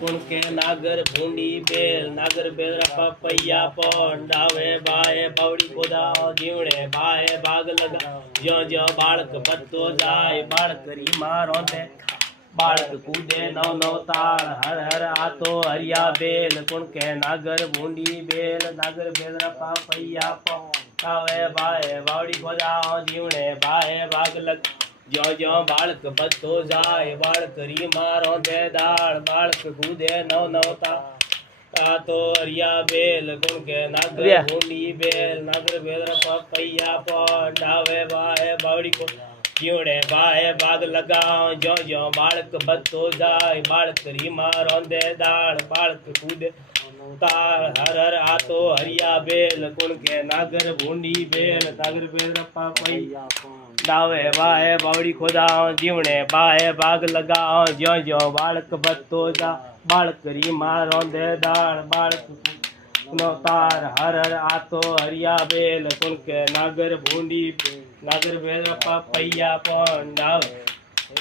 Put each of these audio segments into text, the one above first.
कुण के नागर भूंडी बेल नागर बेल पपैया पण डावे बाए बावड़ी कोदा जीवड़े बाए बाग लगा ज्यो ज्यो बाळक बत्तो जाय बाळक रीमा रोंदे बाळक कूदे नव नव ताल हर हर आतो हरिया बेल कुण के नागर भूंडी बेल नागर बेल पपैया पण डावे बाए बावड़ी कोदा जीवड़े बाए बाग लगा ज्यो ज्यो बाळक बत्तो जाय बाळक रीमा रोंदे दाळ बाळक कूदे नव नव ताल तो हरिया बेल गुण के नागर भूंडी बेल नागर बेल पपैया पण डावे बाए बावड़ी को जीवड़े बाए बाग लगाओ ज्यो ज्यो बाळक बत्तो जाय बाळक रीमा रोंदे दाळ बाळक कूदे ताल हर हर आतो हरिया बेल कुण के नागर भूंडी बेल नागर बेल पपैया डावे बाए बावड़ी खोदाओ जीवड़े बाए बाग लगाओ ज्यो ज्यो बाळक बत्तो जा बाळक रीमा रोंदे दाळ बाळक नो तार हर हर आतो हरिया बेल कुण के नागर भूंडी नागर बेल पपैया पण डावे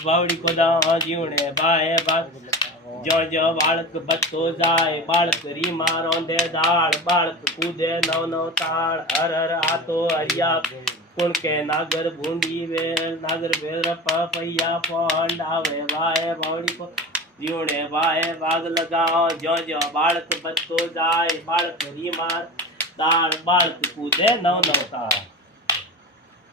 बावड़ी खोदाओ जीवड़े बाए बाग ज्यो ज्यो बाळक बत्तो जाय बाळक रीमा रोंदे दाळ बाळक कूदे नव नव ताळ हर हर आतो हरिया कुण के नागर भूंडी बेल नागर बेल पपैया पण डावे बाए बावड़ी को जीवड़े बाए बाग लगाओ ज्यो ज्यो बाळक बत्तो जाय बाळक रीमा दाळ बाळक कूदे नव नव ताळ।